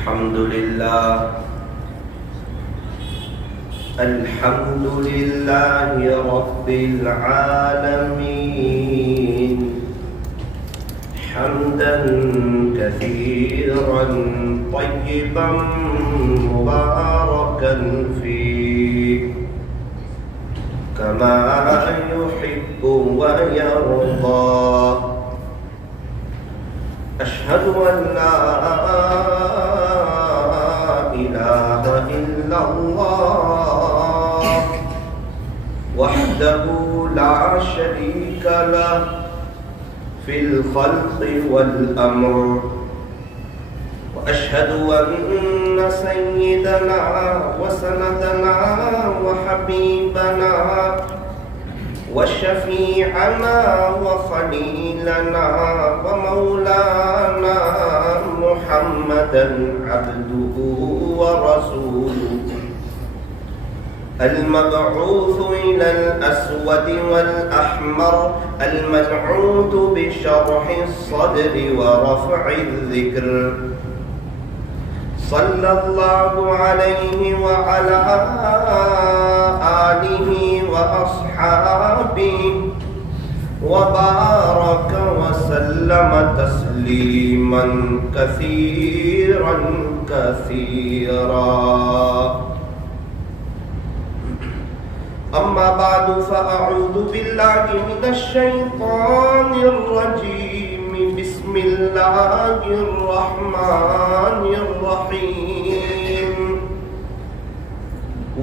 الحمد لله رب العالمين حمدا كثيرا طيبا مباركا فيه كما يحب ويرضى. أشهد أن لا إله إلا الله وحده لا شريك له في الخلق والأمر. وأشهد أن سيدنا وسندنا وحبيبنا وشفيعنا وخليلنا ومولانا محمدا عبده ورسوله المبعوث إلى الأسود والأحمر المنعوت بشرح الصدر ورفع الذكر. صلى الله عليه وعلى آله وأصحابه وبارك وسلم تسليما كثيرا كثيرا. أما بعد فأعوذ بالله من الشيطان الرجيم. بسم الله الرحمن الرحيم.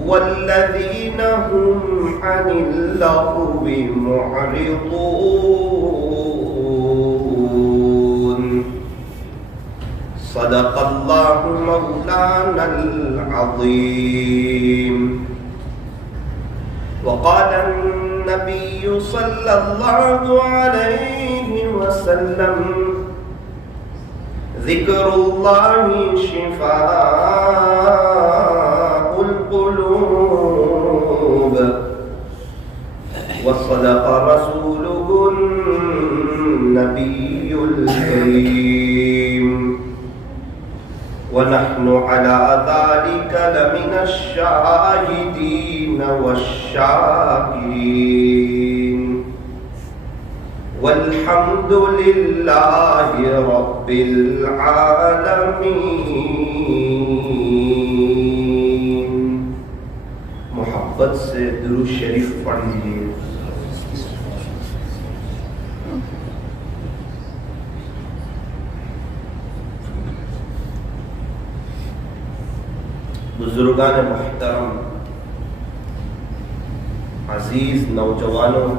والذين هم عن اللغو معرضون. صدق الله مولانا العظيم. وقال النبي صلى الله عليه وسلم ذكر الله شفاء القلوب. وصدق رسوله النبي الكريم. ونحن على ذلك لمن الشاهدين والشاكرين. والحمد لله رب العالمين. محبت سے درود شریف پڑھ لیجیے. بزرگان محترم، عزیز نوجوانوں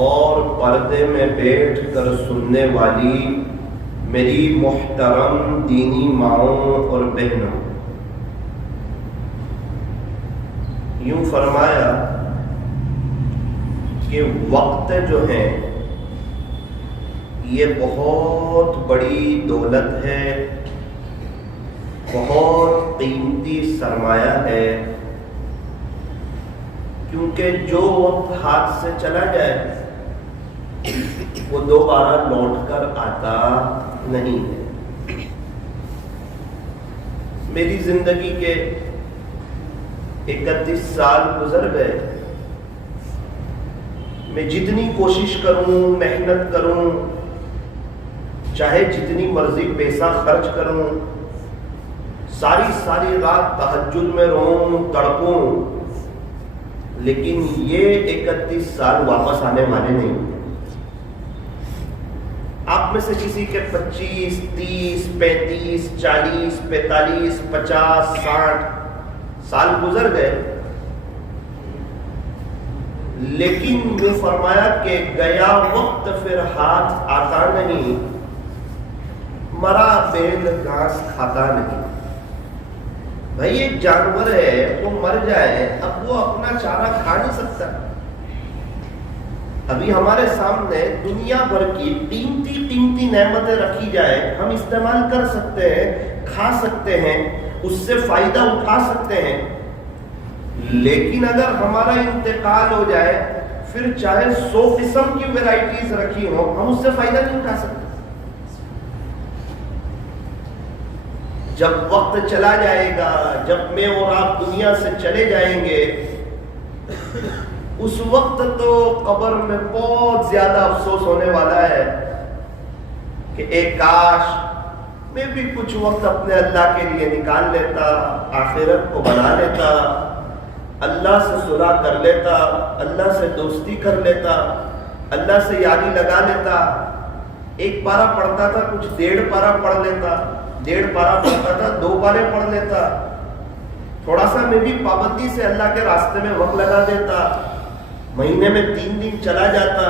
اور پردے میں بیٹھ کر سننے والی میری محترم دینی ماؤں اور بہنوں، یوں فرمایا کہ وقت جو ہے یہ بہت بڑی دولت ہے، بہت قیمتی سرمایہ ہے، کیونکہ جو وقت ہاتھ سے چلا جائے وہ دوبارہ لوٹ کر آتا نہیں ہے. میری زندگی کے 31 سال گزر گئے. میں جتنی کوشش کروں، محنت کروں، چاہے جتنی مرضی پیسہ خرچ کروں، ساری رات تہجد میں روؤں، تڑپوں، لیکن یہ 31 سال واپس آنے والے نہیں. آپ میں سے کسی کے 25، 30، 35، 40، 45، 50، 60 سال گزر گئے، لیکن یہ فرمایا کہ گیا وقت پھر ہاتھ آتا نہیں، مرا بیل گھاس کھاتا نہیں. بھائی ایک جانور ہے، وہ مر جائے، اب وہ اپنا چارہ کھا نہیں سکتا. ابھی ہمارے سامنے دنیا بھر کی قیمتی نعمتیں رکھی جائے، ہم استعمال کر سکتے ہیں، کھا سکتے ہیں، اس سے فائدہ اٹھا سکتے ہیں، لیکن اگر ہمارا انتقال ہو جائے پھر چاہے 100 قسم کی ویرائٹیز رکھی ہوں، ہم اس سے فائدہ نہیں اٹھا سکتے. جب وقت چلا جائے گا، جب میں اور آپ دنیا سے چلے جائیں گے، اس وقت تو قبر میں بہت زیادہ افسوس ہونے والا ہے کہ ایک کاش میں بھی کچھ وقت اپنے اللہ کے لیے نکال لیتا، آخرت کو بنا لیتا، اللہ سے صلح کر لیتا، اللہ سے دوستی کر لیتا، اللہ سے یاری لگا لیتا۔ ایک پارہ پڑھتا تھا، کچھ 1.5 پارہ پڑھ لیتا، 1.5 پارہ پڑھتا تھا، 2 پارے پڑھ لیتا، تھوڑا سا میں بھی پابندی سے اللہ کے راستے میں وقت لگا دیتا، مہینے میں 3 دن چلا جاتا۔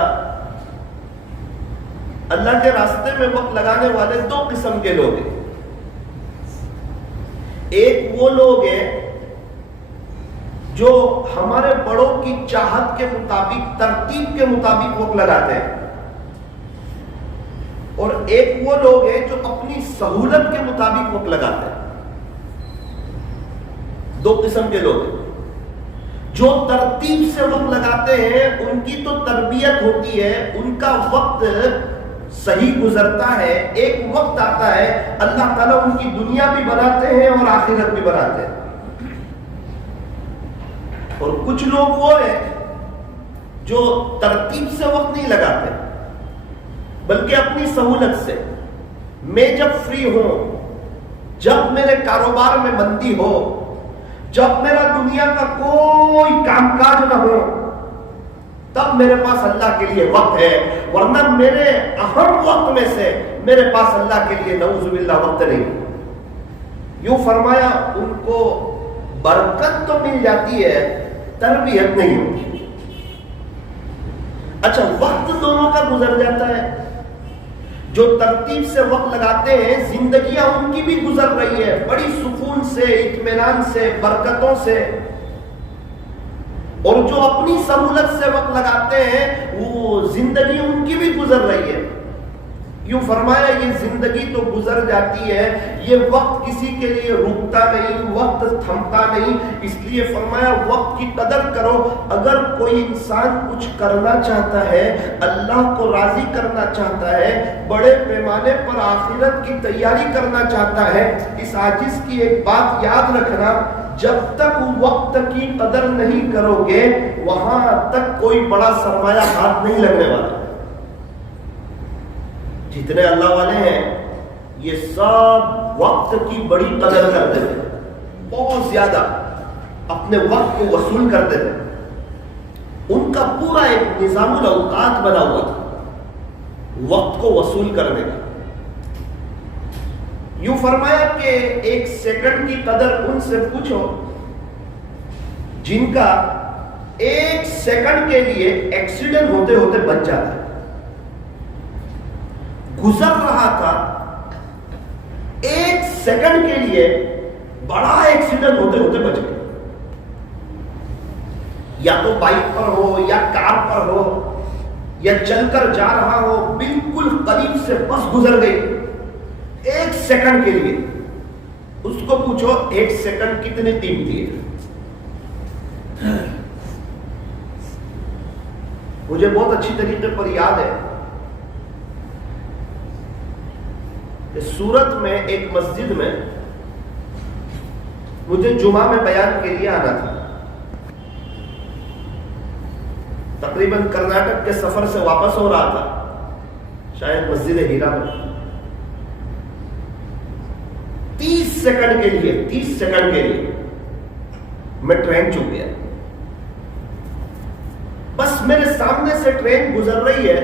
اللہ کے راستے میں وقت لگانے والے 2 قسم کے لوگ ہیں۔ ایک وہ لوگ ہیں جو ہمارے بڑوں کی چاہت کے مطابق، ترتیب کے مطابق وقت لگاتے ہیں، اور ایک وہ لوگ ہیں جو اپنی سہولت کے مطابق وقت لگاتے ہیں۔ 2 قسم کے لوگ ہیں۔ جو ترتیب سے وقت لگاتے ہیں ان کی تو تربیت ہوتی ہے، ان کا وقت صحیح گزرتا ہے۔ ایک وقت آتا ہے اللہ تعالیٰ ان کی دنیا بھی بناتے ہیں اور آخرت بھی بناتے ہیں۔ اور کچھ لوگ وہ ہیں جو ترتیب سے وقت نہیں لگاتے بلکہ اپنی سہولت سے، میں جب فری ہوں، جب میرے کاروبار میں مندی ہو، جب میرا دنیا کا کوئی کام کاج نہ ہو، تب میرے پاس اللہ کے لیے وقت ہے، ورنہ میرے اہم وقت میں سے میرے پاس اللہ کے لیے نعوذ باللہ وقت نہیں۔ یوں فرمایا ان کو برکت تو مل جاتی ہے، تربیت نہیں ہوتی۔ اچھا، وقت دونوں کا گزر جاتا ہے۔ جو ترتیب سے وقت لگاتے ہیں زندگیاں ان کی بھی گزر رہی ہے بڑی سکون سے، اطمینان سے، برکتوں سے، اور جو اپنی سہولت سے وقت لگاتے ہیں وہ زندگی ان کی بھی گزر رہی ہے۔ یوں فرمایا یہ زندگی تو گزر جاتی ہے، یہ وقت کسی کے لیے رکتا نہیں، وقت تھمتا نہیں، اس لیے فرمایا وقت کی قدر کرو۔ اگر کوئی انسان کچھ کرنا چاہتا ہے، اللہ کو راضی کرنا چاہتا ہے، بڑے پیمانے پر آخرت کی تیاری کرنا چاہتا ہے، اس عاجز کی ایک بات یاد رکھنا، جب تک وقت کی قدر نہیں کرو گے وہاں تک کوئی بڑا سرمایہ ہاتھ نہیں لگنے والا۔ جتنے اللہ والے ہیں یہ سب وقت کی بڑی قدر کرتے تھے، بہت زیادہ اپنے وقت کو وصول کرتے تھے۔ ان کا پورا ایک نظام الاوقات بنا ہوا تھا وقت کو وصول کرنے کا۔ یوں فرمایا کہ 1 سیکنڈ کی قدر ان سے پوچھو جن کا 1 سیکنڈ کے لیے ایکسیڈنٹ ہوتے ہوتے بچ جاتا، گزر رہا تھا 1 سیکنڈ کے لیے، بڑا ایکسیڈنٹ ہوتے ہوتے بچ گیا، یا تو بائک پر ہو یا کار پر ہو یا چل کر جا رہا ہو، بالکل قریب سے بس گزر گئی 1 سیکنڈ کے لیے۔ اس کو پوچھو 1 سیکنڈ کتنی قیمتی ہے؟ مجھے بہت اچھی طریقے پر یاد ہے کہ سورت میں ایک مسجد میں مجھے جمعہ میں بیان کے لیے آنا تھا۔ تقریباً کرناٹک کے سفر سے واپس ہو رہا تھا، شاید مسجد ہیرا میں۔ 30 سیکنڈ کے لیے میں ٹرین چک گیا۔ بس میرے سامنے سے ٹرین گزر رہی ہے،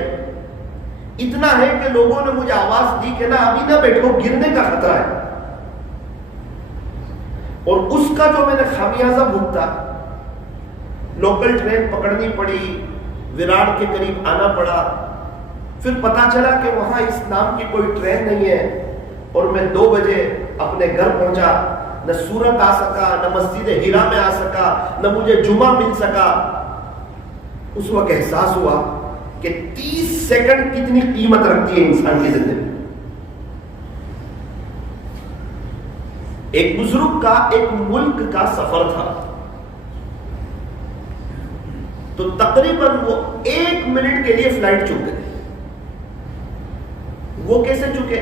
اتنا ہے کہ لوگوں نے مجھے آواز دی کہ نہ ابھی نہ بیٹھو، گرنے کا خطرہ ہے۔ اور اس کا جو میں نے خمیازہ بھگتا، لوکل ٹرین پکڑنی پڑی، وراڑ کے قریب آنا پڑا، پھر پتا چلا کہ وہاں اس نام کی کوئی ٹرین نہیں ہے، اور میں 2 بجے اپنے گھر پہنچا، نہ سورت آ سکا، نہ مسجد ہیرا میں آ سکا، نہ مجھے جمعہ مل سکا۔ اس وقت احساس ہوا کہ 30 سیکنڈ کتنی قیمت رکھتی ہے انسان کی زندگی۔ ایک بزرگ کا ایک ملک کا سفر تھا، تو تقریباً وہ 1 منٹ کے لیے فلائٹ چک گئے۔ وہ کیسے چکے؟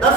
10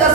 10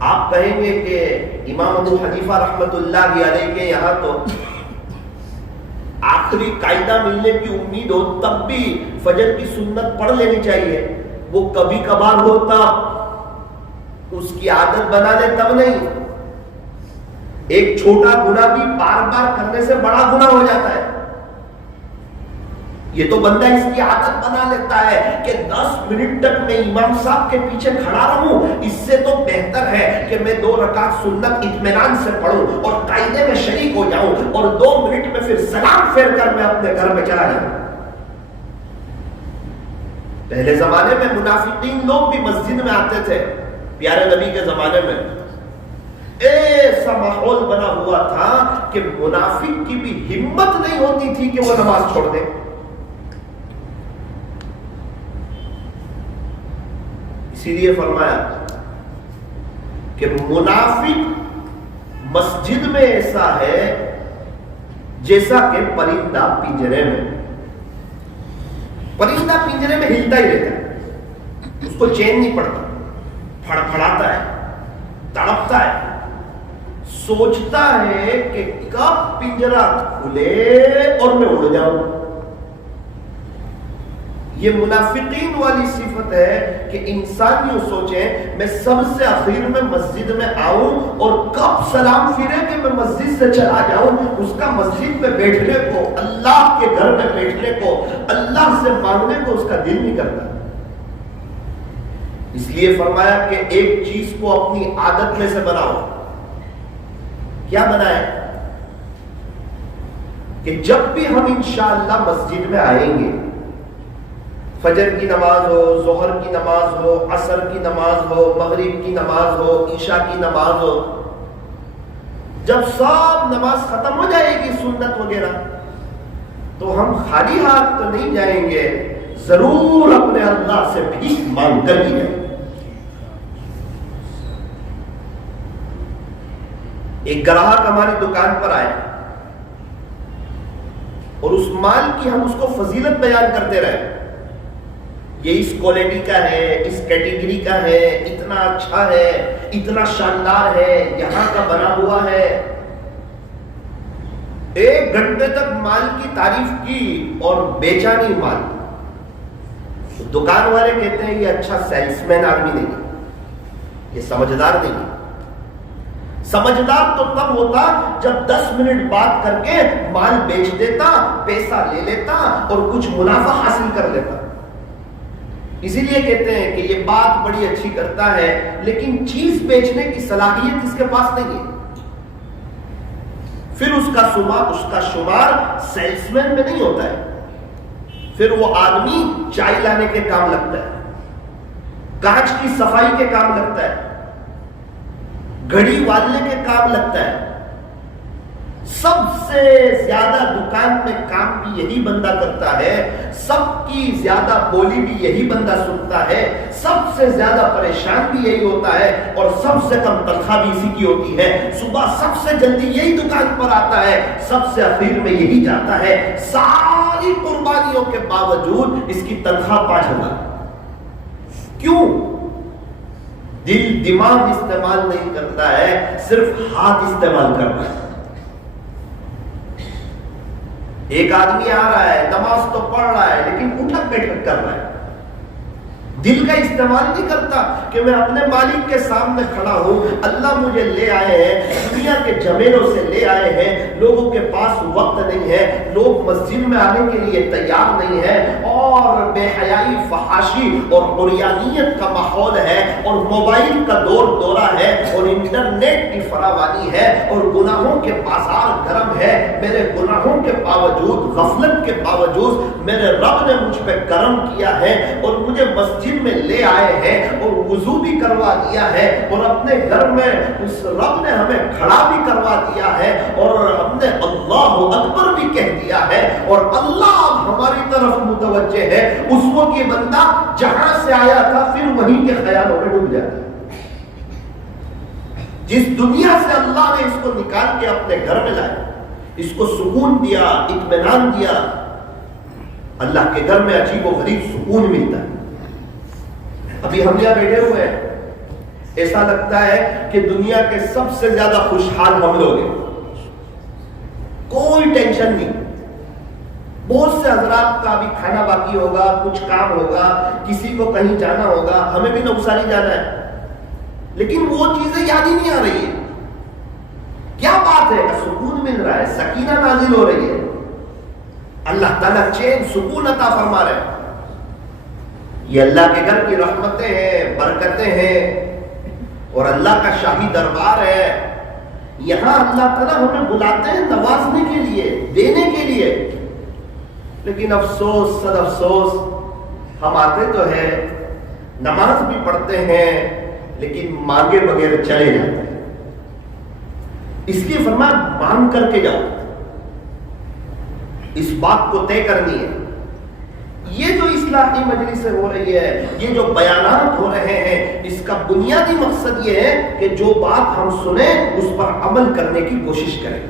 آپ کہیں گے کہ امام ابو حنیفہ رحمت اللہ علیہ کے یہاں تو آخری قاعدہ ملنے کی امید ہو تب بھی فجر کی سنت پڑھ لینی چاہیے. وہ کبھی کبھار ہوتا، اس کی عادت بنا لے تب نہیں. ایک چھوٹا گناہ بھی بار بار کرنے سے بڑا گناہ ہو جاتا ہے. یہ تو بندہ اس کی عادت بنا لیتا ہے کہ 10 منٹ تک میں امام صاحب کے پیچھے کھڑا رہوں، اس سے تو بہتر ہے کہ میں 2 رکعت سنت اطمینان سے پڑھوں اور قاعدے میں شریک ہو جاؤں اور 2 منٹ میں پھر سلام پھیر کر میں اپنے گھر میں چلا جاؤں. پہلے زمانے میں منافقین لوگ بھی مسجد میں آتے تھے. پیارے نبی کے زمانے میں ایسا ماحول بنا ہوا تھا کہ منافق کی بھی ہمت نہیں ہوتی تھی کہ وہ نماز چھوڑ دے. اسی لیے فرمایا کہ منافق مسجد میں ایسا ہے جیسا کہ پرندہ پنجرے میں. پرندہ پنجرے میں ہلتا ہی رہتا ہے، اس کو چین نہیں پڑتا، پھڑپھڑاتا ہے، تڑپتا ہے، سوچتا ہے کہ کب پنجرا کھلے اور میں اڑ جاؤں. یہ منافقین والی صفت ہے کہ انسان یوں سوچے میں سب سے اخیر میں مسجد میں آؤں اور کب سلام پھرے کہ میں مسجد سے چلا جاؤں. اس کا مسجد میں بیٹھنے کو، اللہ کے گھر میں بیٹھنے کو، اللہ سے مانگنے کو اس کا دل نہیں کرتا. اس لیے فرمایا کہ ایک چیز کو اپنی عادت میں سے بناؤ. کیا بنائے؟ کہ جب بھی ہم انشاءاللہ مسجد میں آئیں گے، فجر کی نماز ہو، ظہر کی نماز ہو، عصر کی نماز ہو، مغرب کی نماز ہو، عشاء کی نماز ہو، جب سب نماز ختم ہو جائے گی سنت وغیرہ، تو ہم خالی ہاتھ تو نہیں جائیں گے، ضرور اپنے اللہ سے بھیک مانگ کر ہی جائیں. ایک گراہک ہماری دکان پر آئے اور اس مال کی ہم اس کو فضیلت بیان کرتے رہے. یہ اس کوالٹی کا ہے، اس کیٹیگری کا ہے، اتنا اچھا ہے، اتنا شاندار ہے، یہاں کا بنا ہوا ہے. 1 گھنٹے تک مال کی تعریف کی اور بیچا نہیں مال. دکان والے کہتے ہیں یہ اچھا سیلس مین آدمی نہیں ہے، یہ سمجھدار نہیں ہے. سمجھدار تو تب ہوتا جب 10 منٹ بات کر کے مال بیچ دیتا، پیسہ لے لیتا اور کچھ منافع حاصل کر لیتا. اسی لیے کہتے ہیں کہ یہ بات بڑی اچھی کرتا ہے لیکن چیز بیچنے کی صلاحیت اس کے پاس نہیں ہے. پھر اس کا شمار سیلس مین میں نہیں ہوتا ہے. پھر وہ آدمی چائے لانے کے کام لگتا ہے، کانچ کی صفائی کے کام لگتا ہے، گھڑی والنے کے کام لگتا ہے. سب سے زیادہ دکان میں کام بھی یہی بندہ کرتا ہے، سب کی زیادہ بولی بھی یہی بندہ سنتا ہے، سب سے زیادہ پریشان بھی یہی ہوتا ہے اور سب سے کم تنخواہ بھی اسی کی ہوتی ہے. صبح سب سے جلدی یہی دکان پر آتا ہے، سب سے اخیر میں یہی جاتا ہے. ساری قربانیوں کے باوجود اس کی تنخواہ 5,000. کیوں؟ دل دماغ استعمال نہیں کرتا ہے، صرف ہاتھ استعمال کرتا ہے. ایک آدمی آ رہا ہے، نماز تو پڑھ رہا ہے لیکن اٹھک بیٹھک کر رہا ہے، دل کا استعمال نہیں کرتا کہ میں اپنے مالک کے سامنے کھڑا ہوں. اللہ مجھے لے آئے ہیں، دنیا کے جمیلوں سے لے آئے ہیں، لوگوں کے پاس وقت نہیں ہے، لوگ مسجد میں آنے کے لیے تیار نہیں ہے اور بے حیائی، فحاشی اور عریانیت کا ماحول ہے اور موبائل کا دورہ ہے اور انٹرنیٹ کی فراوانی ہے اور گناہوں کے بازار گرم ہے. میرے گناہوں کے باوجود، غفلت کے باوجود میرے رب نے مجھ پہ کرم کیا ہے اور مجھے مسجد میں لے آئے ہیں اور وضو بھی کروا دیا ہے اور اپنے گھر میں اس رب نے ہمیں کھڑا بھی کروا دیا ہے اور ہم نے اللہ اکبر بھی کہہ دیا ہے اور اللہ ہماری طرف متوجہ ہے. اس وقت یہ بندہ جہاں سے آیا تھا پھر وہیں کے خیالوں میں ڈوب جاتا ہے. جس دنیا سے اللہ نے اس کو نکال کے اپنے گھر میں لایا، اس کو سکون دیا، اطمینان دیا، اللہ کے گھر میں عجیب و غریب سکون ملتا ہے. ابھی ہم یہاں بیٹھے ہوئے ہیں، ایسا لگتا ہے کہ دنیا کے سب سے زیادہ خوشحال ہم لوگ ہیں، کوئی ٹینشن نہیں. بہت سے حضرات کا ابھی کھانا باقی ہوگا، کچھ کام ہوگا، کسی کو کہیں جانا ہوگا، ہمیں بھی نوساری جانا ہے، لیکن وہ چیزیں یاد ہی نہیں آ رہی ہے. کیا بات ہے، سکون مل رہا ہے، سکینہ نازل ہو رہی ہے، اللہ تعالیٰ چین سکون عطا فرما رہے ہیں. یہ اللہ کے گھر کی رحمتیں ہیں، برکتیں ہیں، اور اللہ کا شاہی دربار ہے. یہاں اللہ تعالیٰ ہمیں بلاتے ہیں نوازنے کے لیے، دینے کے لیے. لیکن افسوس، صد افسوس، ہم آتے تو ہیں، نماز بھی پڑھتے ہیں، لیکن مانگے بغیر چلے جاتے ہیں. اس لیے فرمایا مانگ کر کے جاؤ. اس بات کو طے کرنی ہے. یہ جو اصلاحی مجلسیں ہو رہی ہے، یہ جو بیانات ہو رہے ہیں، اس کا بنیادی مقصد یہ ہے کہ جو بات ہم سنیں اس پر عمل کرنے کی کوشش کریں.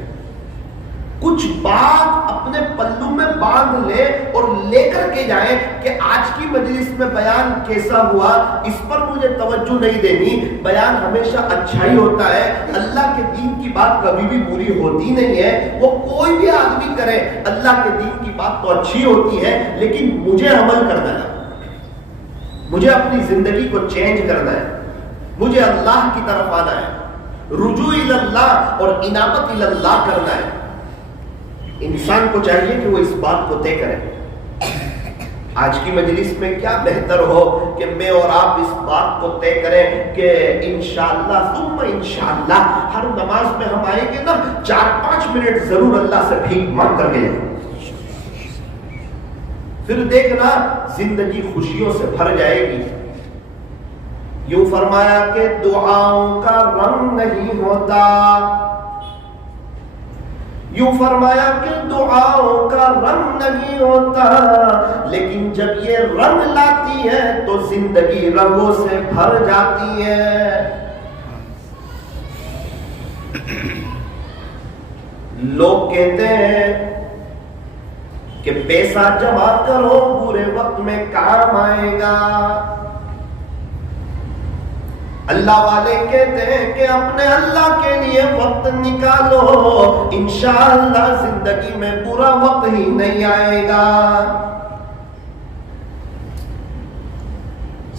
کچھ بات اپنے پلو میں باندھ لے اور لے کر کے جائیں کہ آج کی مجلس میں بیان کیسا ہوا، اس پر مجھے توجہ نہیں دینی. بیان ہمیشہ اچھا ہی ہوتا ہے. اللہ کے دین کی بات کبھی بھی بری ہوتی نہیں ہے. وہ کوئی بھی آدمی کرے، اللہ کے دین کی بات تو اچھی ہوتی ہے، لیکن مجھے عمل کرنا ہے، مجھے اپنی زندگی کو چینج کرنا ہے، مجھے اللہ کی طرف آنا ہے، رجوع الی اللہ اور انابت الی اللہ کرنا ہے. انسان کو چاہیے کہ وہ اس بات کو طے کرے. آج کی مجلس میں کیا بہتر ہو کہ میں اور آپ اس بات کو طے کریں کہ انشاءاللہ ثم انشاءاللہ ہر نماز میں ہم آئیں گے نا 4-5 منٹ ضرور اللہ سے بھیک مانگ کر کے جائیں. پھر دیکھنا زندگی خوشیوں سے بھر جائے گی. یوں فرمایا کہ دعاؤں کا رنگ نہیں ہوتا، یوں فرمایا کہ دعاؤں کا رنگ نہیں ہوتا، لیکن جب یہ رنگ لاتی ہے تو زندگی رنگوں سے بھر جاتی ہے. لوگ کہتے ہیں کہ پیسہ جمع کرو برے وقت میں کام آئے گا. اللہ والے کہتے ہیں کہ اپنے اللہ کے لیے وقت نکالو، انشاءاللہ زندگی میں برا وقت ہی نہیں آئے گا.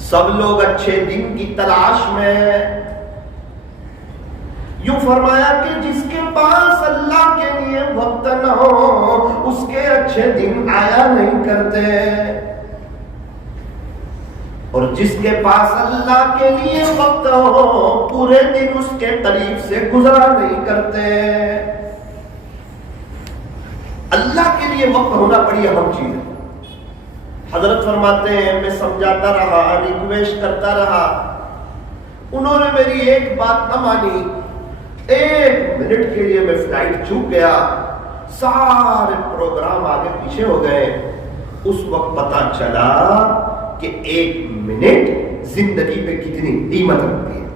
سب لوگ اچھے دن کی تلاش میں. یوں فرمایا کہ جس کے پاس اللہ کے لیے وقت نہ ہو اس کے اچھے دن آیا نہیں کرتے، اور جس کے پاس اللہ کے لیے وقت ہو پورے دن اس کے قریب سے گزرا نہیں کرتے. اللہ کے لیے وقت ہونا بڑی اہم چیز ہے. حضرت فرماتے ہیں میں سمجھاتا رہا، ریکویسٹ کرتا رہا، انہوں نے میری ایک بات نہ مانی. 1 منٹ کے لیے میں فلائٹ چوک گیا، سارے پروگرام آگے پیچھے ہو گئے. اس وقت پتا چلا کہ 1 منٹ زندگی پہ کتنی قیمت رکھتی ہے.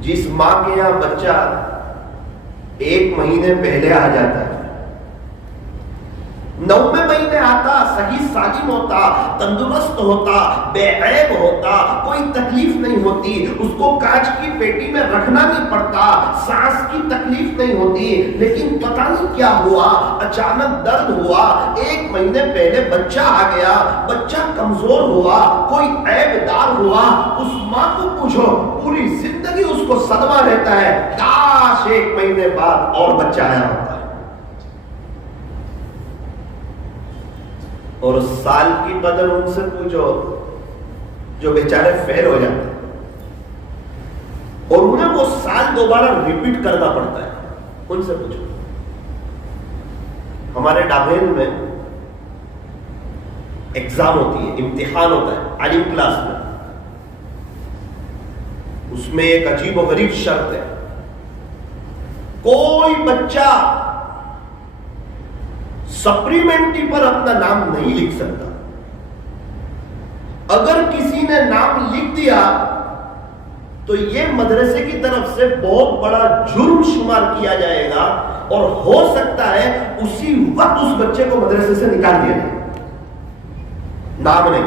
جس ماں کے یہاں بچہ 1 مہینے پہلے آ جاتا ہے، 9ویں مہینے آتا، صحیح سالم ہوتا، تندرست ہوتا، بے عیب ہوتا، کوئی تکلیف نہیں ہوتی، اس کو کانچ کی پیٹی میں رکھنا نہیں پڑتا، سانس کی تکلیف نہیں ہوتی. لیکن پتہ نہیں کیا ہوا، اچانک درد ہوا، 1 مہینے پہلے بچہ آ گیا، بچہ کمزور ہوا، کوئی عیب دار ہوا. اس ماں کو پوچھو پوری زندگی اس کو صدمہ رہتا ہے، کاش 1 مہینے بعد اور بچہ آیا ہوتا. اور سال کی قدر ان سے پوچھو جو بیچارے فیل ہو جاتے ہیں اور انہیں وہ سال دوبارہ ریپیٹ کرنا پڑتا ہے. ان سے پوچھو. ہمارے ڈابھیل میں ایگزام ہوتی ہے، امتحان ہوتا ہے عالم کلاس میں. اس میں ایک عجیب و غریب شرط ہے، کوئی بچہ سپلیمنٹری پر اپنا نام نہیں لکھ سکتا. اگر کسی نے نام لکھ دیا تو یہ مدرسے کی طرف سے بہت بڑا جرم شمار کیا جائے گا، اور ہو سکتا ہے اسی وقت اس بچے کو مدرسے سے نکال دیا جائے. نام نہیں.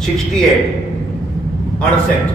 68 68।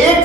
1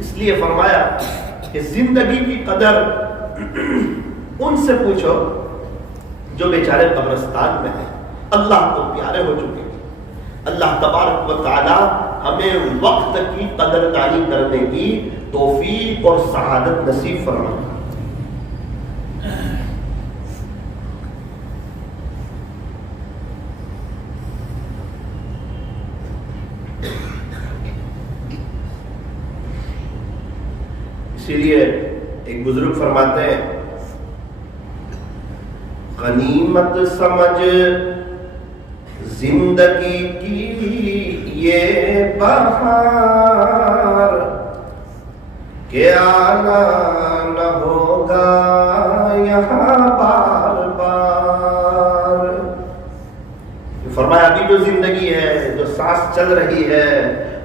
اس لیے فرمایا کہ زندگی کی قدر ان سے پوچھو جو بیچارے قبرستان میں ہیں، اللہ کو پیارے ہو چکے ہیں۔ اللہ تبارک و تعالی ہمیں وقت کی قدردانی کرنے کی توفیق اور سعادت نصیب فرمائے۔ اسی لیے ایک بزرگ فرماتے ہیں، غنیمت سمجھ زندگی کی یہ بہار کہ آنا نہ ہوگا یہاں بار بار۔ فرمایا ابھی جو زندگی ہے، جو سانس چل رہی ہے،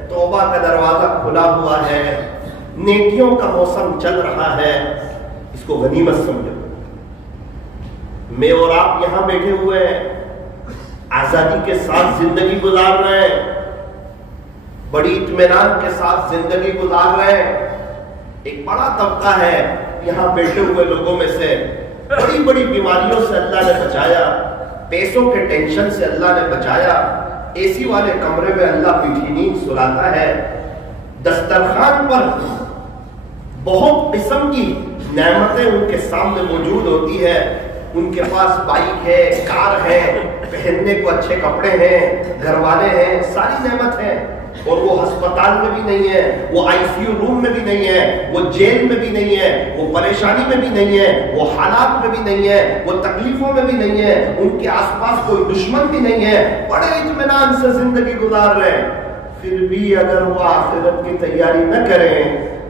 توبہ کا دروازہ کھلا ہوا ہے، نیکیوں کا موسم چل رہا ہے، اس کو غنیمت سمجھو۔ میں اور آپ یہاں بیٹھے ہوئے ہیں، آزادی کے ساتھ زندگی گزار رہے ہیں، بڑی اطمینان کے ساتھ زندگی گزار رہے ہیں۔ ایک بڑا طبقہ ہے یہاں بیٹھے ہوئے لوگوں میں سے، بڑی بڑی بیماریوں سے اللہ نے بچایا، پیسوں کے ٹینشن سے اللہ نے بچایا، اے سی والے کمرے میں اللہ میٹھی نیند سلاتا ہے، دسترخوان پر بہت قسم کی نعمتیں ان کے سامنے موجود ہوتی ہے، ان کے پاس بائک ہے، کار ہے، پہننے کو اچھے کپڑے ہیں، گھر والے ہیں، ساری نعمت ہے، اور وہ ہسپتال میں بھی نہیں ہے، وہ آئی سی یو روم میں بھی نہیں ہے، وہ جیل میں بھی نہیں ہے، وہ پریشانی میں بھی نہیں ہے، وہ حالات میں بھی نہیں ہے، وہ تکلیفوں میں بھی نہیں ہے، ان کے آس پاس کوئی دشمن بھی نہیں ہے، بڑے اطمینان سے زندگی گزار رہے ہیں۔ پھر بھی اگر وہ آخرت کی تیاری نہ کریں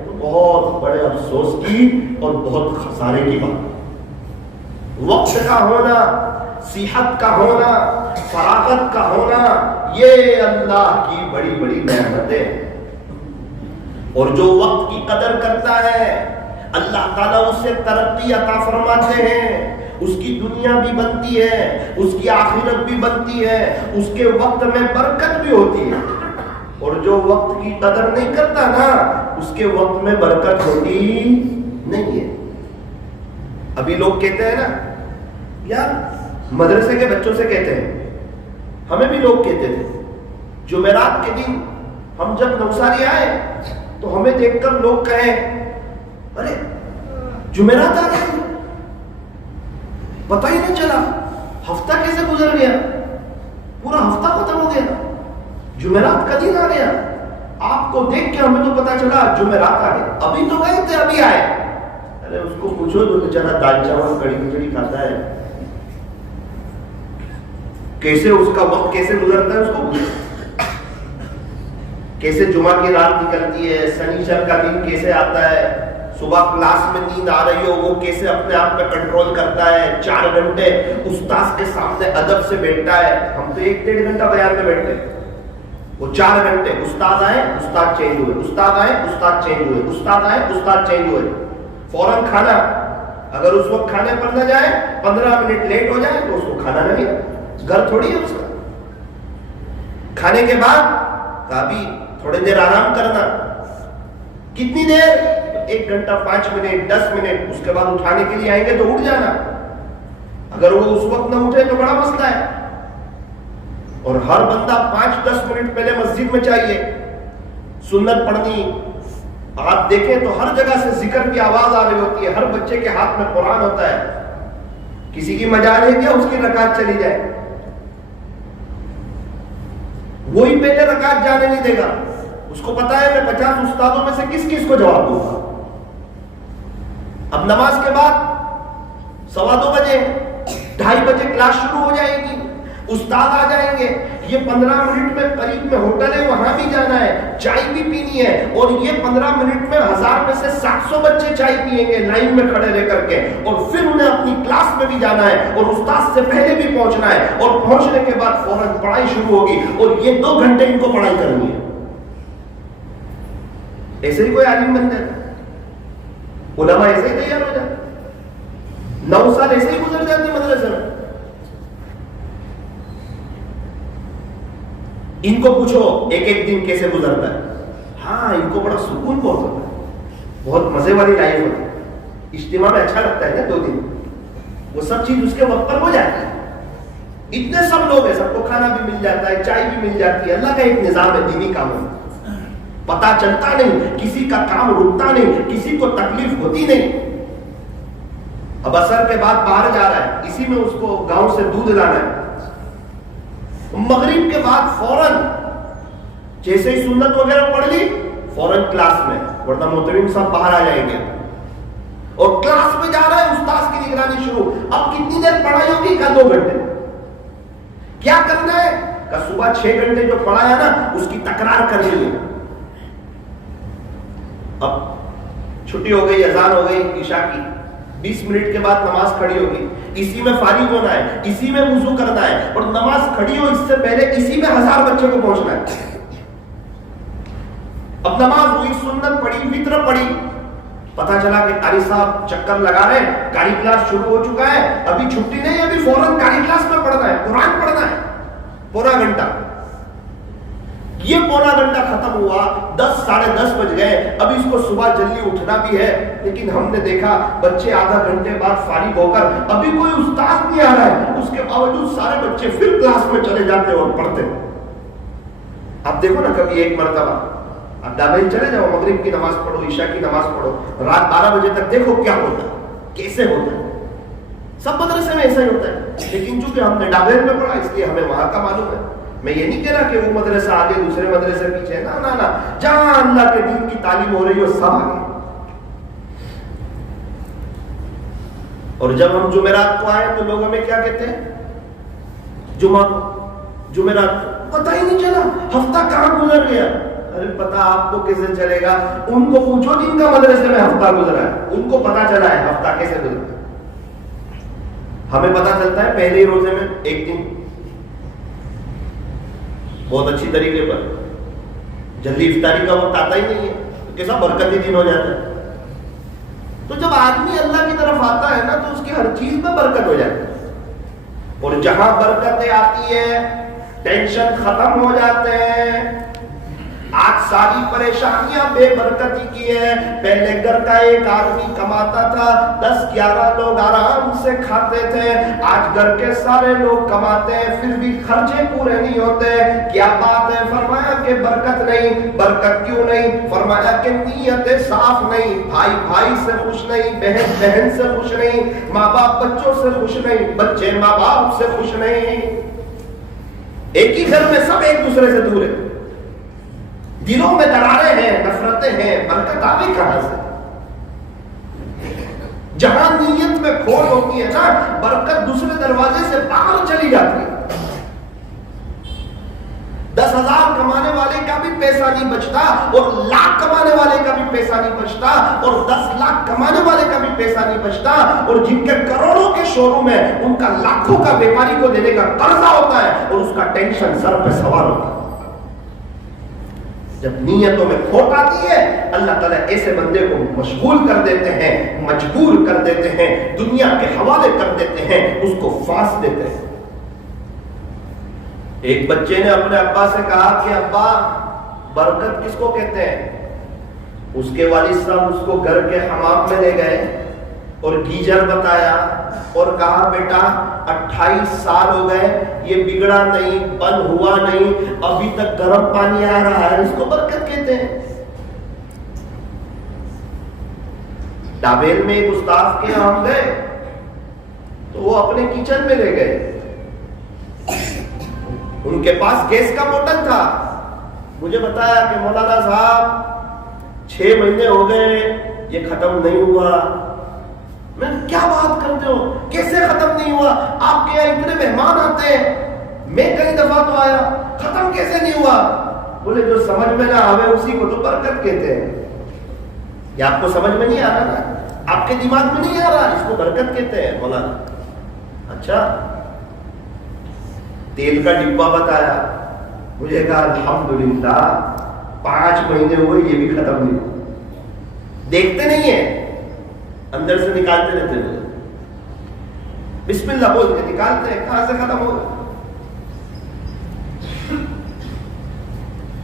تو بہت بڑے افسوس کی اور بہت خسارے کی بات۔ وقت کا ہونا، صحت کا ہونا، فراغت کا ہونا، یہ اللہ کی بڑی بڑی نعمتیں، اور جو وقت کی قدر کرتا ہے اللہ تعالیٰ اسے ترقی عطا فرماتے ہیں، اس کی دنیا بھی بنتی ہے، اس کی آخرت بھی بنتی ہے، اس کے وقت میں برکت بھی ہوتی ہے، اور جو وقت کی قدر نہیں کرتا نا اس کے وقت میں برکت ہوتی نہیں ہے۔ ابھی لوگ کہتے ہیں نا یار، مدرسے کے بچوں سے کہتے ہیں، ہمیں بھی لوگ کہتے تھے جمعرات کے دن ہم جب نوساری آئے تو ہمیں دیکھ کر لوگ کہیں ارے جمعرات آ گئے، پتہ ہی نہیں چلا ہفتہ کیسے گزر گیا، پورا ہفتہ ختم ہو گیا، جمعرات کا دن آ گیا، آپ کو دیکھ کے ہمیں تو پتا چلا جمعرات آ گئے، ابھی تو گئے تھے ابھی آئے۔ ارے اس کو پوچھو جو بیچارہ دال چاول کڑی کھچڑی کھاتا ہے، کیسے اس کا وقت کیسے گزرتا ہے، اس کو کیسے جمعہ کی رات نکلتی ہے، سنیچر کا دن کیسے آتا ہے، صبح کلاس میں نیند آ رہی ہو وہ کیسے اپنے آپ پہ کنٹرول کرتا ہے، 4 گھنٹے استاد کے سامنے ادب سے بیٹھتا ہے۔ ہم تو 1-1.5 گھنٹہ بیان میں بیٹھتے ہیں، وہ 4 گھنٹے، استاد آئے استاد چینج ہوئے، استاد آئے استاد چینج ہوئے، استاد آئے استاد چینج ہوئے، فوراً کھانا، اگر اس وقت کھانے پر نہ جائے 15 منٹ لیٹ ہو جائے تو اس کو کھانا نہیں، گھر تھوڑی ہے اس کا۔ کھانے کے بعد ابھی تھوڑی دیر آرام کرنا، کتنی دیر، 1 گھنٹہ 5 منٹ 10 منٹ، اس کے بعد اٹھانے کے لیے آئیں گے تو اٹھ جانا، اگر وہ اس وقت نہ اٹھے تو بڑا مسئلہ ہے۔ اور ہر بندہ 5-10 منٹ پہلے مسجد میں چاہیے، سنت پڑھنی، آپ دیکھیں تو ہر جگہ سے ذکر کی آواز آ رہی ہوتی ہے، ہر بچے کے ہاتھ میں قرآن ہوتا ہے، کسی کی مجال ہے کیا اس کی رکعت چلی جائے، وہی پہلے رکعت جانے نہیں دے گا، اس کو پتا ہے میں 50 استادوں میں سے کس کس کو جواب دوں گا۔ اب نماز کے بعد 2:15 بجے 2:30 بجے کلاس شروع ہو جائے گی، استاد آ جائیں گے، یہ 15 منٹ میں قریب میں ہوٹل ہے وہاں بھی جانا ہے، چائے بھی پینی ہے، اور یہ 15 منٹ میں 1000 میں سے 700 بچے چائے پیئیں گے لائن میں کھڑے رہ کر کے، اور پھر انہیں اپنی کلاس میں بھی جانا ہے اور استاد سے پہلے بھی پہنچنا ہے، اور پہنچنے کے بعد فوراً پڑھائی شروع ہوگی، اور یہ 2 گھنٹے ان کو پڑھائی کرنی ہے۔ ایسے ہی کوئی عالم بن جاتا، علماء ایسے ہی تیار ہو جاتے، 9 سال ایسے ہی گزر جاتے مدرسے میں۔ ان کو پوچھو ایک ایک دن کیسے گزرتا ہے، ہاں ان کو بڑا سکون بہت ہوتا ہے، بہت مزے والی لائف ہوتی ہے. اجتماع میں اچھا لگتا ہے نا 2 دن, وہ سب چیز اس کے وقت پر ہو جاتی ہے. اتنے سب لوگ ہیں, سب کو کھانا بھی مل جاتا ہے, چائے بھی مل جاتی ہے. اللہ کا ایک نظام ہے دینی کاموں میں, پتا چلتا نہیں, کسی کا کام رکتا نہیں, کسی کو تکلیف ہوتی نہیں. اب عصر کے بعد باہر جا رہا ہے, اسی میں اس کو گاؤں سے دودھ لانا ہے. مغرب کے بعد فوراً جیسے ہی سنت وغیرہ پڑھ لی فوراً کلاس میں, ورنہ محترم صاحب باہر آ جائیں گے. اور کلاس میں جا رہا ہے, استاذ کی نگرانی شروع. اب کتنی دیر پڑھائی ہوگی؟ کا 2 گھنٹے. کیا کرنا ہے؟ کا صبح 6 گھنٹے جو پڑھایا نا اس کی تکرار کرنی ہے. اب چھٹی ہو گئی, اذان ہو گئی عشاء کی, 20 منٹ کے بعد نماز کھڑی ہوگی. اسی میں فارغ ہونا ہے, اسی میں وضو کرنا ہے, اور نماز کھڑی ہو اس سے پہلے اسی میں 1000 بچے کو پہنچنا ہے. اب نماز ہوئی, سنت پڑھی, وتر پڑھی, پتا چلا کہ قاری صاحب چکر لگا رہے ہیں, قاری کلاس شروع ہو چکا ہے, ابھی چھٹی نہیں, ابھی فوراً قاری کلاس میں پڑھنا ہے, قرآن پڑھنا ہے. پورا گھنٹہ, یہ پورا گھنٹہ ختم ہوا, 10 ساڑھے 10 بج گئے. ابھی اس کو صبح جلدی اٹھنا بھی ہے, لیکن ہم نے دیکھا بچے آدھا گھنٹے بعد فارغ ہو کر ابھی کوئی استاد نہیں آ رہا ہے, اس کے باوجود سارے بچے پھر کلاس میں چلے جاتے اور پڑھتے. اب دیکھو نا, کبھی ایک مرتبہ اب دابل چلے جاؤ, مغرب کی نماز پڑھو, عشاء کی نماز پڑھو, رات 12 بجے تک دیکھو کیا ہوتا ہے, کیسے ہوتا ہے. سب مدرسے میں ایسا ہی ہوتا ہے, لیکن چونکہ ہم نے ڈابیر میں پڑھا اس لیے ہمیں وہاں کا معلوم ہے. میں یہ نہیں کہہ رہا کہ وہ مدرسہ آگے دوسرے مدرسے پیچھے, نا, جہاں اللہ کے دین کی تعلیم ہو رہی ہو سب آگے. اور جب ہم جمعرات کو آئے تو لوگ ہمیں کیا کہتے ہیں؟ جمعرات پتہ ہی نہیں چلا ہفتہ کہاں گزر گیا. ارے پتا آپ کو کیسے چلے گا؟ ان کو پوچھو جن کا مدرسے میں ہفتہ گزرا ہے, ان کو پتا چلا ہے ہفتہ کیسے گزرا. ہمیں پتا چلتا ہے پہلے ہی روزے میں ایک دن بہت اچھی طریقے پر, جلدی افطاری کا وقت آتا ہی نہیں ہے, کیسا برکتی دن ہو جاتا ہے. تو جب آدمی اللہ کی طرف آتا ہے نا تو اس کی ہر چیز میں برکت ہو جاتی ہے. اور جہاں برکتیں آتی ہے ٹینشن ختم ہو جاتے ہیں. آج ساری پریشانیاں بے برکتی کی ہیں. پہلے گھر کا ایک آدمی کماتا تھا, 10-11 لوگ آرام سے کھاتے تھے. آج گھر کے سارے لوگ کماتے ہیں پھر بھی خرچے پورے نہیں ہوتے. کیا بات ہے؟ فرمایا کہ برکت نہیں. برکت کیوں نہیں؟ فرمایا کہ نیتیں صاف نہیں, بھائی بھائی سے خوش نہیں, بہن بہن سے خوش نہیں, ماں باپ بچوں سے خوش نہیں, بچے ماں باپ سے خوش نہیں. ایک ہی گھر میں سب ایک دوسرے سے دور ہیں, دلوں میں دراریں ہیں, نفرتیں ہیں, برکت آوے کہاں سے؟ جہاں نیت میں کھوٹ ہوتی ہے نا, برکت دوسرے دروازے سے باہر چلی جاتی ہے. 10,000 کمانے والے کا بھی پیسہ نہیں بچتا, اور لاکھ کمانے والے کا بھی پیسہ نہیں بچتا, اور 10 لاکھ کمانے والے کا بھی پیسہ نہیں بچتا. اور جن کے کروڑوں کے شو روم ہے ان کا لاکھوں کا بیماری کو دینے کا قرضہ ہوتا ہے, اور اس کا ٹینشن سر پہ سوار ہوتا ہے. جب نیتوں میں کھوٹ آتی ہے اللہ تعالیٰ ایسے بندے کو مشغول کر دیتے ہیں, مجبور کر دیتے ہیں, دنیا کے حوالے کر دیتے ہیں, اس کو پھانس دیتے ہیں. ایک بچے نے اپنے ابا سے کہا کہ ابا برکت کس کو کہتے ہیں؟ اس کے والد صاحب اس کو گھر کے حمام میں لے گئے اور گیزر بتایا اور کہا بیٹا 28 سال ہو گئے, یہ بگڑا نہیں, بند ہوا نہیں, ابھی تک گرم پانی آ رہا ہے, اس کو برکت کہتے ہیں. ڈابیل میں ایک استاد کے یہاں گئے تو وہ اپنے کچن میں لے گئے. ان کے پاس گیس کا بوتل تھا. مجھے بتایا کہ مولانا صاحب 6 مہینے ہو گئے یہ ختم نہیں ہوا. میں کیا بات کرتے ہو, کیسے ختم نہیں ہوا؟ آپ کے یہاں اتنے مہمان آتے ہیں, میں کئی دفعہ تو آیا, ختم کیسے نہیں ہوا؟ بولے جو سمجھ میں نہ آوے اسی کو تو برکت کہتے ہیں. یہ آپ کو سمجھ میں نہیں آ رہا نا, آپ کے دماغ میں نہیں آ رہا, اس کو برکت کہتے ہیں مولانا. اچھا, تیل کا ڈبہ بتایا, مجھے کہا الحمدللہ 5 مہینے ہوئے یہ بھی ختم نہیں ہوا. دیکھتے نہیں ہیں, اندر سے نکالتے رہتے ہیں, بسم اللہ بول کے نکالتے ہیں, کہاں سے ختم ہوگا؟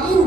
3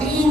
3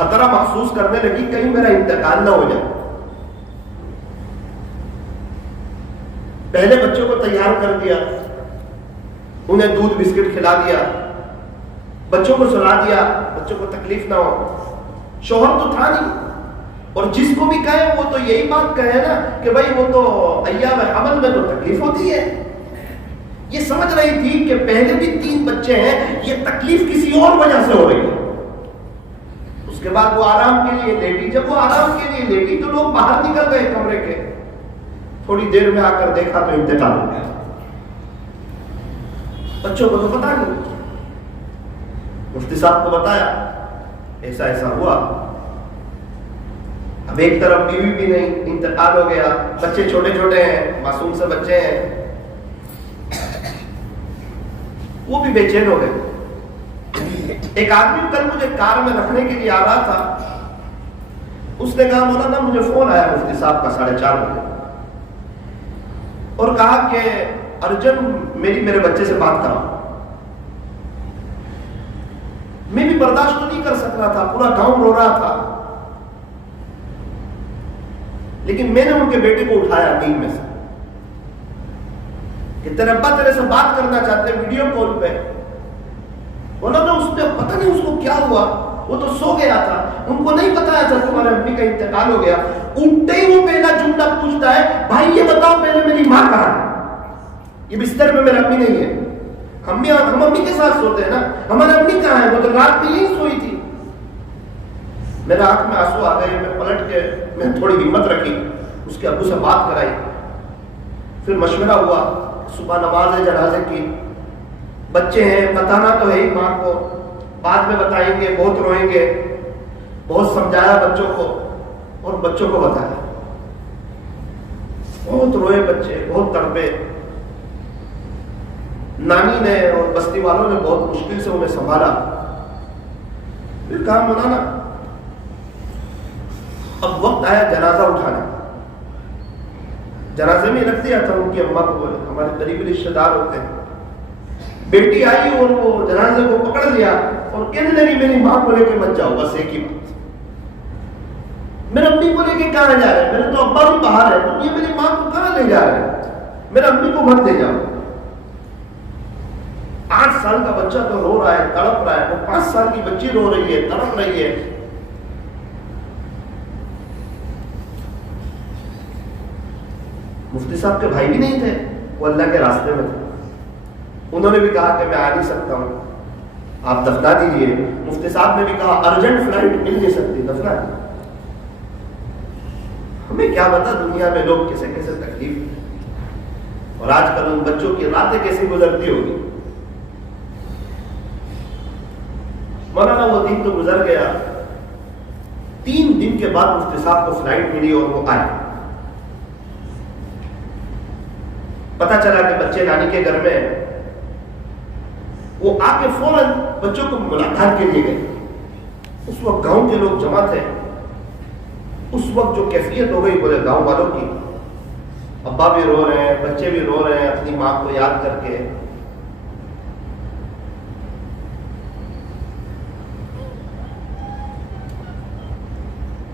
خطرہ محسوس کرنے لگی کہیں میرا انتقال نہ ہو جائے. پہلے بچوں کو تیار کر دیا, انہیں دودھ بسکٹ کھلا دیا, بچوں کو سلا دیا, بچوں کو تکلیف نہ ہو. شوہر تو تھا نہیں, اور جس کو بھی کہے وہ تو یہی بات کہے نا کہ بھائی وہ تو ایام حمل میں تو تکلیف ہوتی ہے. یہ سمجھ رہی تھی کہ پہلے بھی 3 بچے ہیں, یہ تکلیف کسی اور وجہ سے ہو رہی ہے. اس کے بعد وہ آرام کے لیے لیٹی. جب وہ آرام کے لیے لیٹی تو لوگ باہر نکل گئے کمرے کے. تھوڑی دیر میں آ کر دیکھا تو انتقال ہو گیا. بچوں کو تو پتا نہیں. مفتی صاحب کو بتایا ایسا ایسا ہوا. اب ایک طرف بیوی بھی نہیں, انتقال ہو گیا, بچے چھوٹے چھوٹے ہیں, معصوم سے بچے ہیں, وہ بھی بے چین ہو گئے. ایک آدمی کل مجھے کار میں رکھنے کے لیے آ رہا تھا. اس نے کہا مولانا مجھے فون آیا مفتی صاحب کا 4:30 بجے, اور کہا کہ ارجن میرے بچے سے بات کرا. میں بھی برداشت تو نہیں کر سک رہا تھا, پورا گاؤں رو رہا تھا, لیکن میں نے ان کے بیٹے کو اٹھایا نیند میں سے کہ تیرے ابا تیرے سے بات کرنا چاہتے ہیں ویڈیو کال پہ. بولا نا اس نے پتہ نہیں اس کو کیا ہوا, وہ تو سو گیا تھا, ان کو نہیں بتایا تھا تمہارے امی کا انتقال ہو گیا. اٹھتے ہی وہ پہلا جملہ پوچھتا ہے بھائی یہ بتاؤ پہلے میری ماں کہاں ہے؟ یہ بستر میں میری امی نہیں ہے. ہم امی کے ساتھ سوتے ہیں نا, ہماری امی کہاں ہے؟ وہ تو رات میں یہی سوئی تھی. میرے آنکھ میں آنسو آ گئے. میں پلٹ کے میں تھوڑی ہمت رکھی, اس کے ابو سے بات کرائی. پھر مشورہ ہوا, صبح نماز ہے جنازے کی, بچے ہیں, بتانا تو ہے ہی ماں کو, بعد میں بتائیں گے, بہت روئیں گے. بہت سمجھایا بچوں کو, اور بچوں کو بتایا. بہت روئے بچے, بہت تڑپے. نانی نے اور بستی والوں نے بہت مشکل سے انہیں سنبھالا. پھر کہا مولانا اب وقت آیا جنازہ اٹھانے. جنازے میں رکھ دیا تھا ان کی اماں کو, ہمارے قریبی رشتے دار ہوتے ہیں. بیٹی آئی اور وہ جنازے کو پکڑ لیا اور کہنے لگی میری ماں کو لے کے مت جاؤ, بس ایک ہی بات, میرے امی کو لے کے کہاں جا رہے ہیں؟ میرے تو ابا بھی باہر ہے, تو یہ میری ماں کو کہاں لے جا رہے ہیں؟ میرے امی کو مت لے جاؤ. 8 سال کا بچہ تو رو رہا ہے, تڑپ رہا ہے, وہ 5 سال کی بچی رو رہی ہے, تڑپ رہی ہے. مفتی صاحب کے بھائی بھی نہیں تھے, وہ اللہ کے راستے میں تھے. انہوں نے بھی کہا کہ میں آ نہیں سکتا ہوں, آپ دفنا دیجیے. مفتی صاحب نے بھی کہا ارجنٹ فلائٹ مل نہیں سکتی, دفنا دیجیے. ہمیں کیا پتا دنیا میں لوگ کیسے کیسے تکلیف, اور آج کل ان بچوں کی راتیں کیسے گزرتی ہوگی. مولانا وہ دن تو گزر گیا. 3 دن کے بعد مفتی صاحب کو فلائٹ ملی اور وہ آئے. پتا چلا کہ بچے نانی کے گھر میں, وہ آ کے فوراً بچوں کو ملاقات کے لیے گئے. اس وقت گاؤں کے لوگ جمع تھے. اس وقت جو کیفیت ہو گئی بولے گاؤں والوں کی, ابا بھی رو رہے ہیں, بچے بھی رو رہے ہیں اپنی ماں کو یاد کر کے.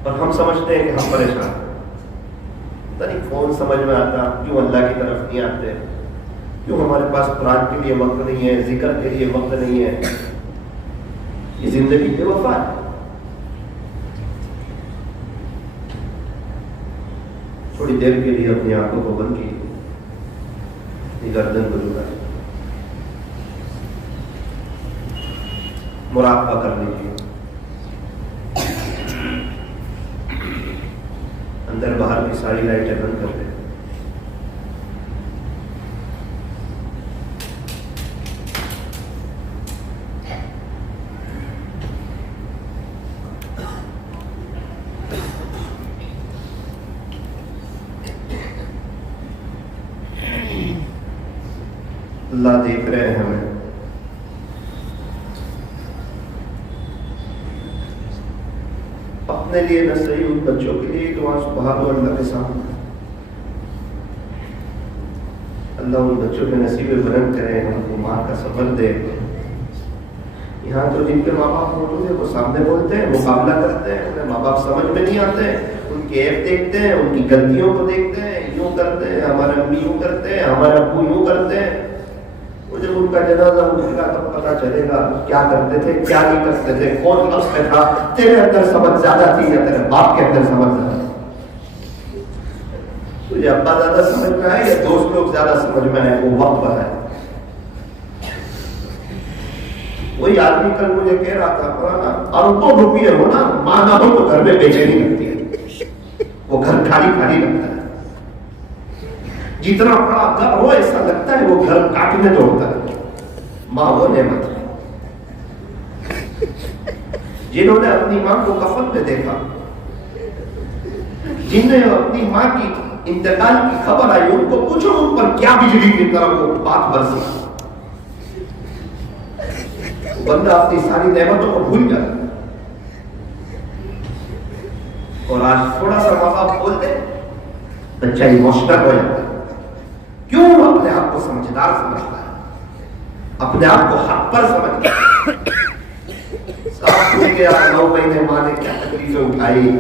اور ہم سمجھتے ہیں کہ ہم پریشان ہیں, نہیں فون سمجھ میں آتا, کیوں اللہ کی طرف نہیں آتے, کیوں ہمارے پاس قرآن کے لیے وقت نہیں ہے, ذکر کے لیے وقت نہیں ہے. یہ زندگی بے وفا ہے. تھوڑی دیر کے لیے اپنی آنکھوں کو بند کیجیے, اپنی گردن کو جھکائیے, مراقبہ کر لیجیے. اندر باہر کی ساری لائٹیں بند کر دیں. اللہ دیکھ رہے ہیں ہمیں. اپنے لیے نہ صحیح, ان بچوں کے لیے دعا سبحان اللہ کے سامنے. اللہ ان بچوں کے نصیب بلند کرے, ہم کو ماں کا صبر دے. یہاں تو جن کے ماں باپ موجود ہیں وہ سامنے بولتے ہیں, مقابلہ کرتے ہیں, انہیں ماں باپ سمجھ میں نہیں آتے, ان کے ایپ دیکھتے ہیں, ان کی غلطیوں کو دیکھتے ہیں, یوں کرتے ہیں, ہمارے امی یوں کرتے ہیں, ہمارے ابو یوں کرتے ہیں. وہ جب ان کا جنازہ اٹھے گا تب پتا چلے گا کیا کرتے تھے, کیا نہیں کرتے تھے, کون نفس میں تھا, تیرے اندر سمجھ زیادہ تھی یا تیرے باپ کے اندر سمجھ زیادہ تھی. تجھے ابا زیادہ سمجھ میں آئے یا دوست لوگ زیادہ سمجھ میں آئے, وہ وقت بتائے. وہی آدمی کل مجھے کہہ رہا تھا, مولانا اربوں روپیے ہو نا, ماں نہ ہو تو گھر میں بے چینی لگتی ہے, وہ گھر خالی خالی لگتا ہے. جتنا بڑا گھر ہو ایسا لگتا ہے وہ گھر کاٹنے دوڑتا ہے. ماں وہ نعمت ہے. جنہوں نے اپنی ماں کو کفن میں دیکھا, جن نے اپنی ماں کی انتقال کی خبر آئی, ان کو پوچھو ان پر کیا بجلی کی طرح وہ بات برسی. بندہ اپنی ساری نعمتوں کو بھول جاتا ہے. اور آج تھوڑا سا ماں باپ بولتے بچہ ایموشنل ہو جاتا ہے. کیوں؟ اپنے آپ کو سمجھدار سمجھتا ہے, اپنے آپ کو حق پر سمجھتا ہے. صاف ہو گیا 9 مہینے ماں نے کیا تکلیفیں اٹھائی,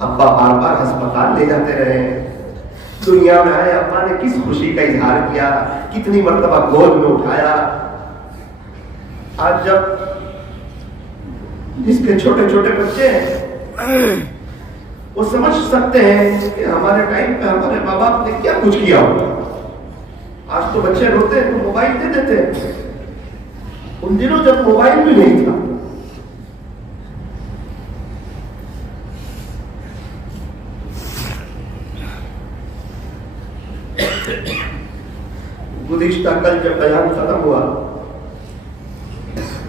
ابا بار بار ہسپتال لے جاتے رہے, دنیا میں آئے ابا نے کس خوشی کا اظہار کیا, کتنی مرتبہ گود میں اٹھایا. آج جب جس کے چھوٹے چھوٹے بچے ہیں وہ سمجھ سکتے ہیں کہ ہمارے ٹائم پہ ہمارے ماں باپ نے کیا کچھ کیا ہوگا. آج تو بچے روتے ہیں تو موبائل دے دیتے ہیں. ان دنوں جب موبائل بھی نہیں تھا, گزشتہ کل جب بیان ختم ہوا,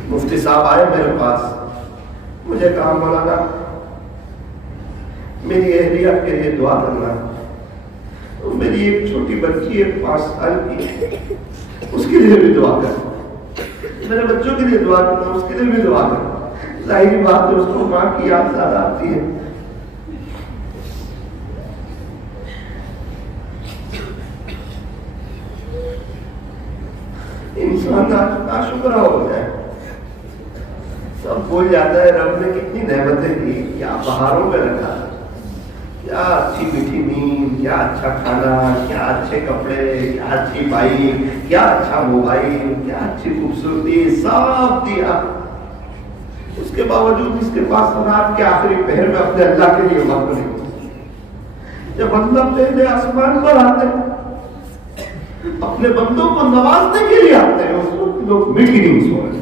مفتی صاحب آئے میرے پاس, مجھے کہا مولانا میری اہلیہ کے لیے دعا کرنا. میری ایک چھوٹی بچی ہے 5 سال کی, اس کے لیے بھی دعا کرنا. میرے بچوں کے لیے دعا کرنا, اس کے لیے بھی دعا کرنا. ظاہری بات ہے اس کو ماں کی یاد زیادہ آتی ہے. انسان ناشکرا ہو جائے, سب بھول جاتا ہے رب نے کتنی نعمتیں دی, کیا بہاروں میں رکھا, کیا اچھی میٹھی نیند, کیا اچھا کھانا, کیا اچھے کپڑے, کیا اچھی بائک, کیا اچھا موبائل, کیا اچھی خوبصورتی, سب دیا. اس کے باوجود اس کے پاس رات کے آخری پہر میں اپنے اللہ کے لیے وقت نہیں. جب اللہ پہلے آسمان پر آتے اپنے بندوں کو نوازنے کے لیے آتے ہیں, اس وقت لوگ میٹھی نیند سو رہے.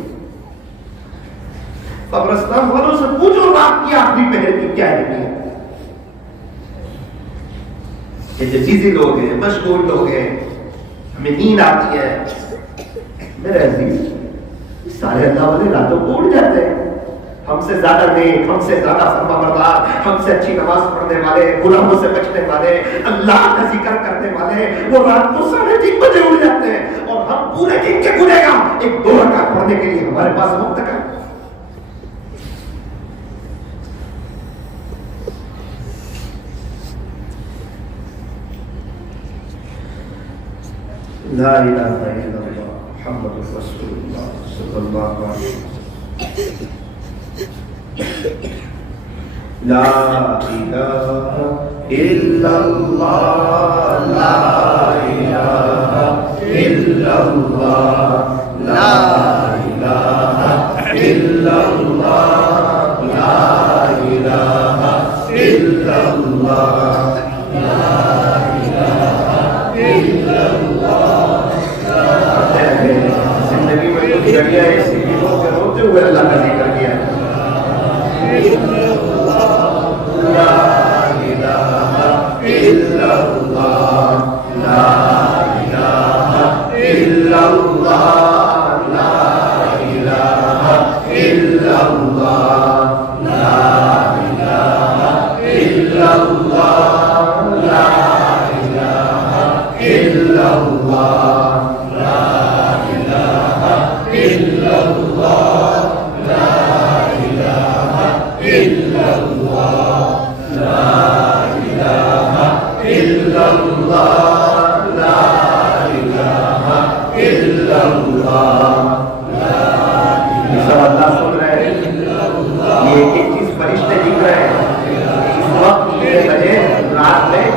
قبرستان والوں سے پوچھو رات کی آخری پہر کی کیا ہے. یہ جزیزی لوگ ہیں, مشغول لوگ ہیں, ہمیں نیند آتی ہے. میرے عزیز سارے اللہ والے راتوں کو اٹھ جاتے ہیں. ہم سے زیادہ نیک, ہم سے زیادہ فرمانبردار, ہم سے اچھی نماز پڑھنے والے, گناہوں سے بچنے والے, اللہ کا ذکر کرنے والے, وہ رات کو 3:30 بجے اٹھ جاتے ہیں. اور ہم پورے دن کے گنہگار ایک 2 رکعت پڑھنے کے لیے ہمارے پاس وقت کا. لا الہ الا اللہ محمد رسول اللہ صلی اللہ علیہ وسلم. لا الہ الا اللہ, لا الہ الا اللہ, لا الہ الا اللہ, لا الہ الا اللہ, لا الہ الا اللہ. زندگی میں تو جگہ ایسی بھی ہوتے ہوئے اللہ کا ذکر کیا ہے. لا الہ الا اللہ, لا الہ الا اللہ, لا الہ الا اللہ, لا الہ الا اللہ, لا الہ الا اللہ, لا الہ الا اللہ, لا الہ الا اللہ, لا الہ الا اللہ, لا الہ الا اللہ, لا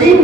3